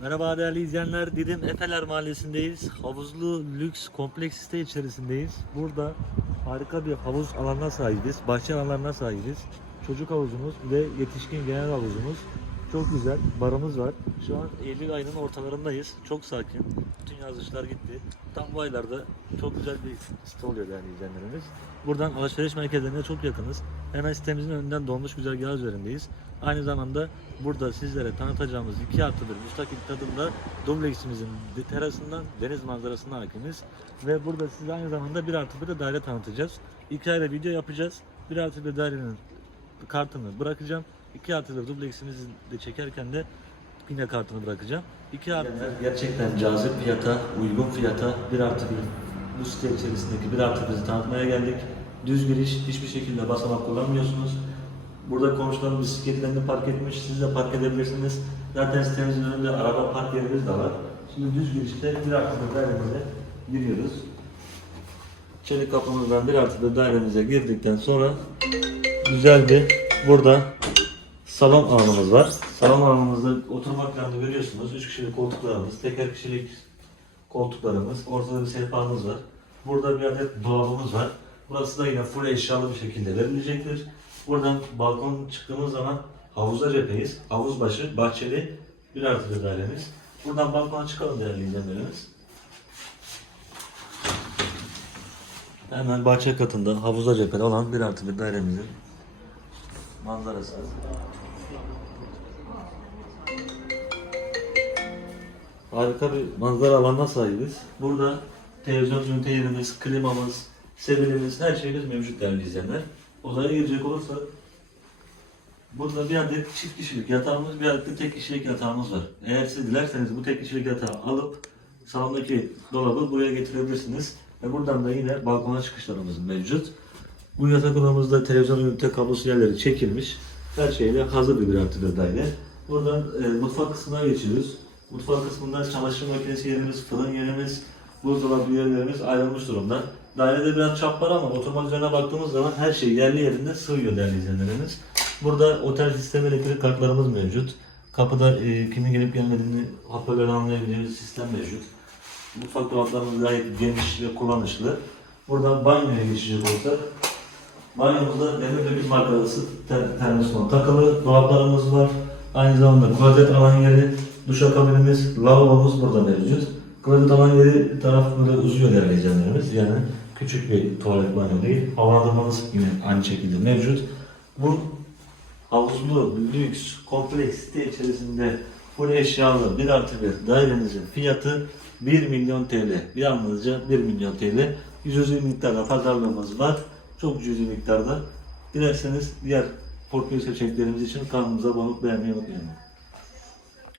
Merhaba değerli izleyenler. Didim Efeler Mahallesi'ndeyiz. Havuzlu lüks kompleks site içerisindeyiz. Burada harika bir havuz alanına sahibiz. Bahçe alanlarına sahibiz. Çocuk havuzumuz ve yetişkin genel havuzumuz. Çok güzel. Barımız var. Şu an Eylül ayının ortalarındayız. Çok sakin. Bütün yazışlar gitti. Tam bu aylarda çok güzel bir site oluyor değerli izleyenlerimiz. Buradan alışveriş merkezlerine çok yakınız. Hemen sitemizin önünden dolmuş güzergah üzerindeyiz. Aynı zamanda burada sizlere tanıtacağımız 2 artı bir müstakil tadında dubleksimizin terasından deniz manzarasına hakimiz. Ve burada size aynı zamanda 1 artı bir de daire tanıtacağız. 2 ayrı video yapacağız. 1 artı bir dairenin kartını bırakacağım. 2 artı dubleksimizi de çekerken de yine kartını bırakacağım. 2 artı gerçekten cazip fiyata, uygun fiyata 1 artı bir bu site içerisindeki 1 artı bizi tanıtmaya geldik. Düz giriş, hiçbir şekilde basamak kullanmıyorsunuz. Burada komşuların bisikletlerini park etmiş, siz de park edebilirsiniz. Zaten sitemizin önünde araba park yerimiz de var. Şimdi düz girişte 1 artı bir dairemize giriyoruz. Çelik kapımızdan 1 artı bir dairemize girdikten sonra güzel bir burada salon alanımız var. Salon alanımızda oturma planını görüyorsunuz. 3 kişilik koltuklarımız, teker kişilik koltuklarımız, ortada bir sehpamız var. Burada bir adet dolabımız var. Burası da yine full eşyalı bir şekilde verilecektir. Buradan balkon çıktığımız zaman havuza cepheyiz. Havuz başı, bahçeli bir artı bir dairemiz. Buradan balkona çıkalım değerli izleyenlerimiz. Hemen bahçe katında havuza cepheli olan bir artı bir dairemizin manzarası. Harika bir manzara alanına sahibiz. Burada televizyon ünite yerimiz, klimamız, sebilimiz, her şeyimiz mevcut değerli izleyenler. Odaya girecek olursak Burada bir adet çift kişilik yatağımız, bir adet de tek kişilik yatağımız var. Eğer siz dilerseniz bu tek kişilik yatağı alıp salondaki dolabı buraya getirebilirsiniz. Ve buradan da yine balkona çıkışlarımız mevcut. Bu yatak odamızda televizyon ünite kablosu yerleri çekilmiş. Her şeyle hazır bir bir daire. Buradan e, mutfak kısmına geçiyoruz. Mutfak kısmında çamaşır makinesi yerimiz, fırın yerimiz, buzdolabı yerlerimiz ayrılmış durumda. Dairede biraz çap var ama oturma üzerine baktığımız zaman her şey yerli yerinde sığıyor değerli izleyenlerimiz. Burada otel sistemi elektrik kartlarımız mevcut. Kapıda e, kimin gelip gelmediğini hoparlörden anlayabileceğimiz sistem mevcut. Mutfak dolaplarımız gayet geniş ve kullanışlı. Buradan banyoya geçecek olsak, banyomuzda demir bir markası ter, termoson takılı, dolaplarımız var. Aynı zamanda klozet alan yeri, duşakabinimiz, lavabomuz burada mevcut. Klozet alan yeri taraf böyle uzuyor değerli izleyenlerimiz. Yani küçük bir tuvalet banyo değil. Havalandırmamız yine aynı şekilde mevcut. Bu havuzlu, lüks, kompleks site içerisinde full eşyalı bir artı bir dairemizin fiyatı 1 milyon TL. Yalnızca 1 milyon TL. Cüzi miktarda pazarlamamız var. Çok cüzi miktarda. Dilerseniz diğer portföy seçeneklerimiz için kanalımıza abone olup unutmayın.